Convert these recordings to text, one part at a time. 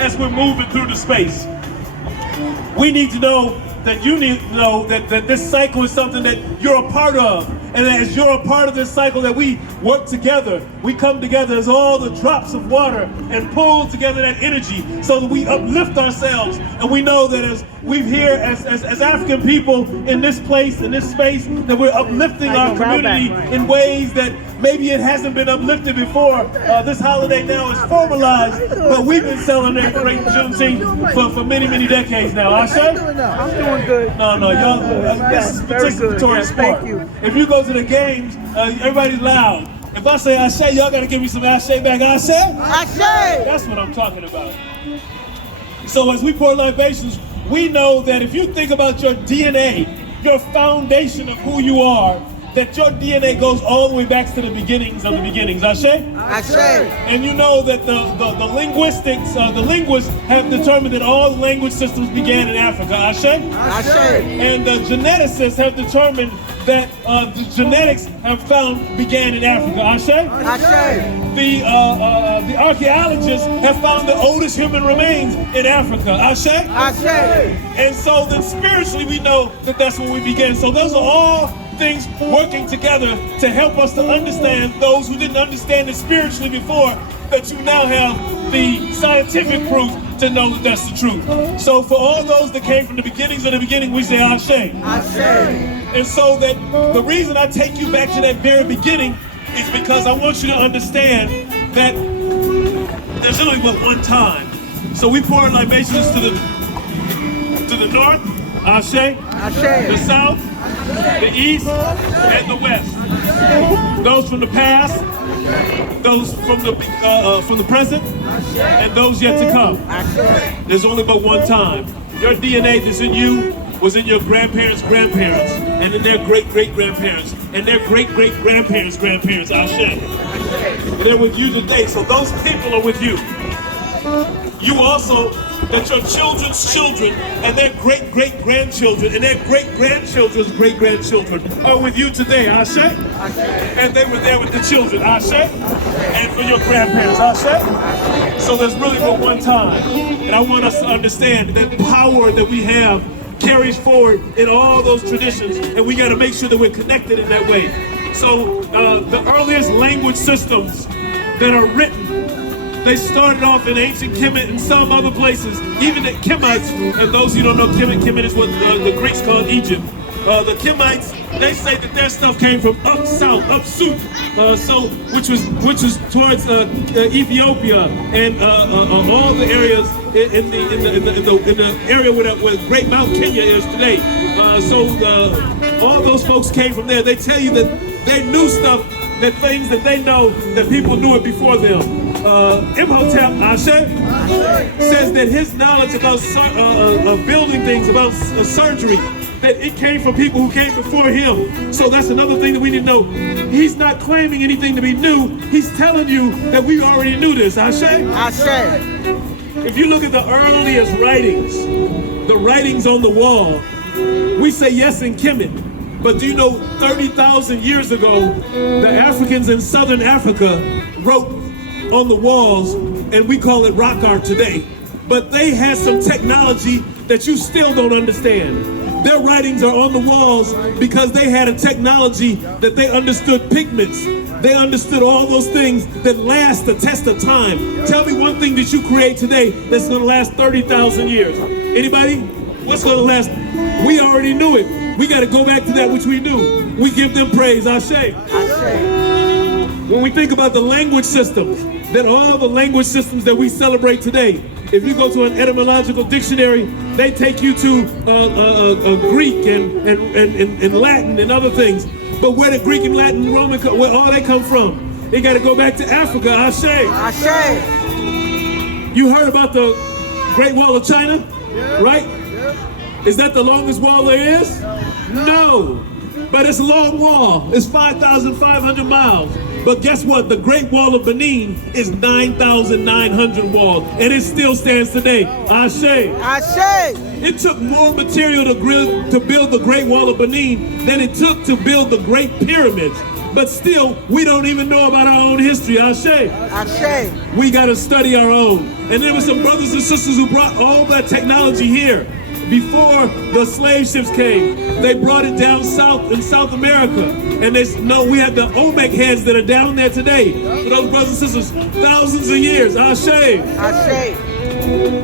as we're moving through the space. We need to know that you need to know that this cycle is something that you're a part of. And as you're a part of this cycle, that we work together, we come together as all the drops of water and pull together that energy so that we uplift ourselves. And we know that as we're here as African people in this place, in this space, that we're uplifting our community in ways that maybe it hasn't been uplifted before. This holiday now is formalized, but we've been celebrating Juneteenth for many, many decades now. Ashe? I'm doing good. No, y'all, this is participatory sport. Thank you. If you go to the games, everybody's loud. If I say Ashe, y'all gotta give me some Ashe back. Ashe? Ashe! That's what I'm talking about. So as we pour libations, we know that if you think about your DNA, your foundation of who you are, that your DNA goes all the way back to the beginnings of the beginnings. Ashe? Ashe! And you know that the linguists have determined that all language systems began in Africa. Ashe? Ashe! And the geneticists have determined that the genetics have found began in Africa. Ashe? Ashe! The archaeologists have found the oldest human remains in Africa. Ashe? Ashe! And so then spiritually we know that that's where we began. So those are all things working together to help us to understand those who didn't understand it spiritually before, that you now have the scientific proof to know that that's the truth. So for all those that came from the beginnings of the beginning, we say Ashe. Ashe! And so that the reason I take you back to that very beginning is because I want you to understand that there's only but one time. So we pour libations to the north, Ashe, Ashe! the south, the east, and the west. Those from the past, those from the present, and those yet to come. There's only but one time. Your DNA that's in you was in your grandparents' grandparents, and in their great-great-grandparents, and their great-great-grandparents' grandparents. Ashe. They're with you today, so those people are with you. You also, that your children's children and their great-great-grandchildren and their great-grandchildren's great-grandchildren are with you today, Ashe? And they were there with the children, Ashe? And for your grandparents, Ashe? So there's really but one time. And I want us to understand that power that we have carries forward in all those traditions, and we got to make sure that we're connected in that way. So the earliest language systems that are written, they started off in ancient Kemet and some other places. Even the Kemites, and those who don't know Kemet is what the Greeks called Egypt. The Kemites, they say that their stuff came from up south, up soup, which was towards Ethiopia and all the areas in the area where Great Mount Kenya is today. All those folks came from there. They tell you that they knew stuff, that things that they know that people knew it before them. Imhotep, Ashe, says that his knowledge about building things, about surgery, that it came from people who came before him. So that's another thing that we need to know. He's not claiming anything to be new. He's telling you that we already knew this. Ashe? Ashe! If you look at the earliest writings, the writings on the wall, we say yes in Kemet. But do you know 30,000 years ago, the Africans in Southern Africa wrote on the walls, and we call it rock art today. But they had some technology that you still don't understand. Their writings are on the walls because they had a technology that they understood pigments. They understood all those things that last the test of time. Tell me one thing that you create today that's gonna last 30,000 years. Anybody? What's gonna last? We already knew it. We gotta go back to that which we knew. We give them praise, Ashe. When we think about the language systems, that all the language systems that we celebrate today, if you go to an etymological dictionary, they take you to Greek and Latin and other things. But where the Greek and Latin and Roman, where all they come from, they got to go back to Africa. Ashe. Ashe. You heard about the Great Wall of China, right? Is that the longest wall there is? No, but it's a long wall. It's 5,500 miles. But guess what? The Great Wall of Benin is 9,900 walls, and it still stands today. Ashe. Ashe. It took more material to build the Great Wall of Benin than it took to build the Great Pyramids. But still, we don't even know about our own history. Ashe. Ashe. We got to study our own. And there were some brothers and sisters who brought all that technology here. Before the slave ships came, they brought it down south in South America. And we have the Olmec heads that are down there today. For those brothers and sisters, thousands of years. Ashe. Ashe.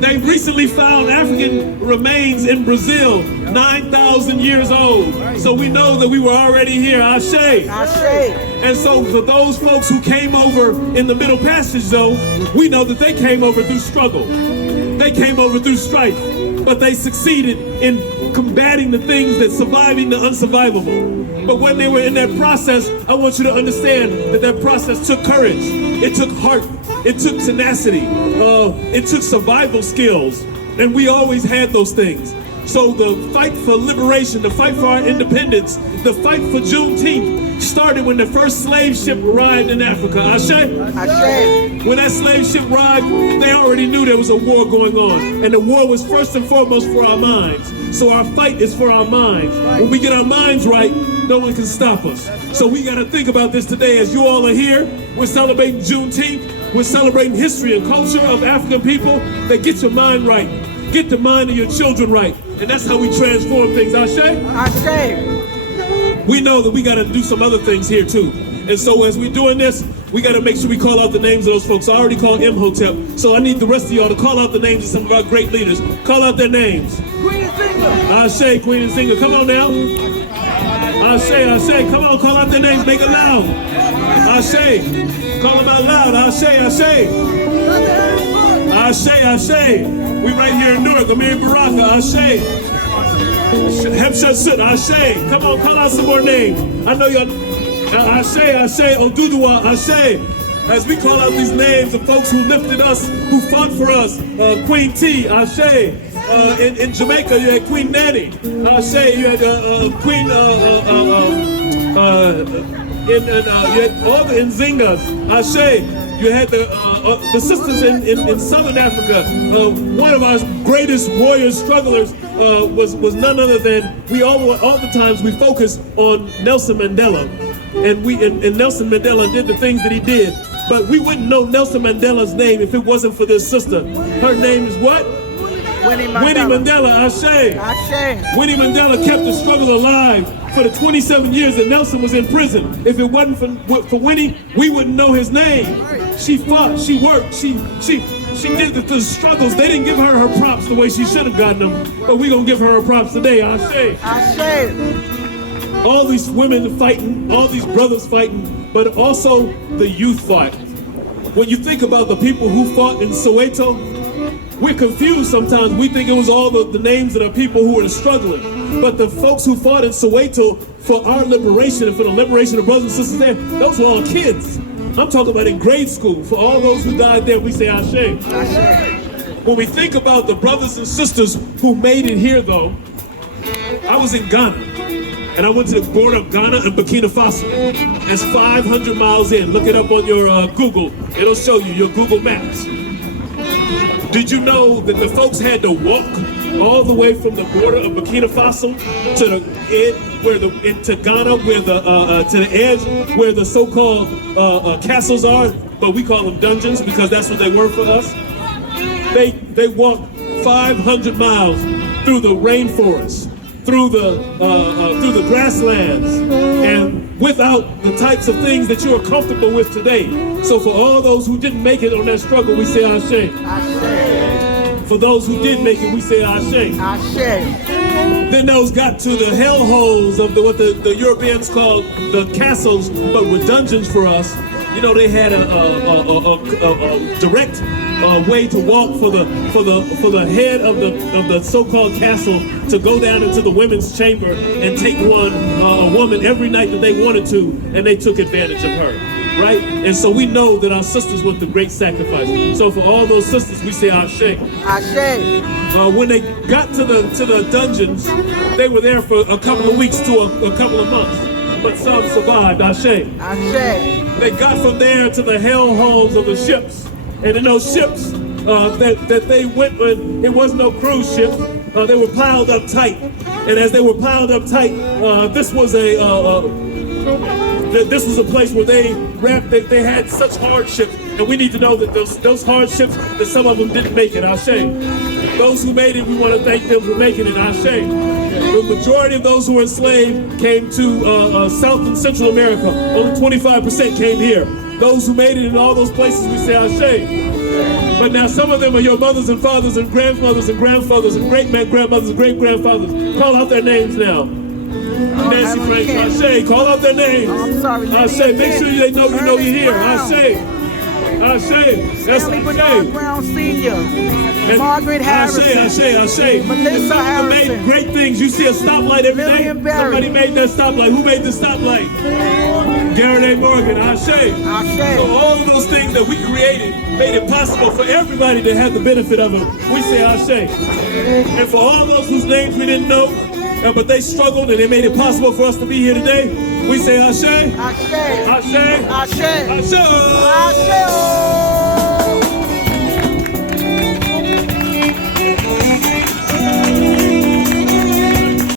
They recently found African remains in Brazil, 9,000 years old. So we know that we were already here. Ashe. Ashe. And so for those folks who came over in the Middle Passage, though, we know that they came over through struggle. They came over through strife. But they succeeded in combating the things that surviving the unsurvivable. But when they were in that process, I want you to understand that that process took courage. It took heart. It took tenacity. It took survival skills. And we always had those things. So the fight for liberation, the fight for our independence, the fight for Juneteenth started when the first slave ship arrived in Africa. Ashe? Ashe. When that slave ship arrived, they already knew there was a war going on. And the war was first and foremost for our minds. So our fight is for our minds. When we get our minds right, no one can stop us. So we got to think about this today. As you all are here, we're celebrating Juneteenth. We're celebrating history and culture of African people. That get your mind right. Get the mind of your children right. And that's how we transform things. Ashe? Ashe. We know that we got to do some other things here too. And so as we're doing this, we got to make sure we call out the names of those folks. I already called Imhotep, so I need the rest of y'all to call out the names of some of our great leaders. Call out their names. Queen and Singer. Ashe, Queen and Singer. Come on now. Ashe, Ashe. Come on, call out their names. Make it loud. Ashe. Call them out loud. Ashe, Ashe. Ashe, Ashe. We right here in Newark. Amir Baraka. Ashe. Hepshut, Ashe. Come on, call out some more names. I know y'all. Ashe, Ashe, Oduduwa, Ashe. As we call out these names of folks who lifted us, who fought for us. Queen T, Ashe. In Jamaica, you had Queen Nanny. Ashe, you had Queen, you had all the Nzingas. Ashe. You had the sisters in Southern Africa. One of our greatest warrior strugglers was none other than, all the times we focus on Nelson Mandela. And Nelson Mandela did the things that he did. But we wouldn't know Nelson Mandela's name if it wasn't for this sister. Her name is what? Winnie Mandela. Winnie Mandela, Ashe. Ashe. Winnie Mandela kept the struggle alive for the 27 years that Nelson was in prison. If it wasn't for Winnie, we wouldn't know his name. She fought, she worked, she did the struggles. They didn't give her props the way she should have gotten them, but we're going to give her props today, Ashe. Ashe. All these women fighting, all these brothers fighting, but also the youth fought. When you think about the people who fought in Soweto, we're confused sometimes. We think it was all the names of the people who were struggling. But the folks who fought in Soweto for our liberation and for the liberation of brothers and sisters there, those were all kids. I'm talking about in grade school. For all those who died there, we say Ashe. Ashe. When we think about the brothers and sisters who made it here, though, I was in Ghana. And I went to the border of Ghana and Burkina Faso. That's 500 miles in. Look it up on your Google. It'll show you your Google Maps. Did you know that the folks had to walk all the way from the border of Burkina Faso to the edge, into Ghana, where to the edge where the so-called castles are, but we call them dungeons because that's what they were for us. They walked 500 miles through the rainforest, through the grasslands, and without the types of things that you are comfortable with today. So for all those who didn't make it on that struggle, we say Ashe. Ashe. For those who did make it, we say Ashe. Ashe. Then those got to the hellholes of what the Europeans called the castles, but were dungeons for us. You know, they had a direct way to walk for the head of the so-called castle to go down into the women's chamber and take a woman every night that they wanted to, and they took advantage of her, right? And so we know that our sisters went through great sacrifice. So for all those sisters, we say Ashe. Ashe. When they got to the dungeons, they were there for a couple of weeks to a couple of months, but some survived. Ashe. Ashe. They got from there to the hellholes of the ships. And in those ships that they went with, it was no cruise ship. They were piled up tight. And as they were piled up tight, this was this was a place where they had such hardship, and we need to know that those hardships, that some of them didn't make it. Ashe. Those who made it, we want to thank them for making it. Ashe. The majority of those who were enslaved came to South and Central America. Only 25% came here. Those who made it in all those places, we say Ashe. But now some of them are your mothers and fathers and grandfathers and grandfathers and great-grandmothers and great-grandfathers. Call out their names now. Nancy Frank, Ashe, call out their names. I'm sorry. Ashe, make sure they know you're here. Ashe. Ashe. That's Stanley Bernard Brown Sr. Margaret Harrison. Ashe. Melissa Some made Harrison. great things. You see a stoplight every day. Lillian Barry. Somebody made that stoplight. Who made the stoplight? Garrett A. Morgan. Ashe. Ashe. So all of those things that we created made it possible for everybody to have the benefit of them. We say Ashe. And for all those whose names we didn't know, but they struggled and they made it possible for us to be here today, we say Ashe. Ashe. Ashe. Ashe. Ashe. Ashe.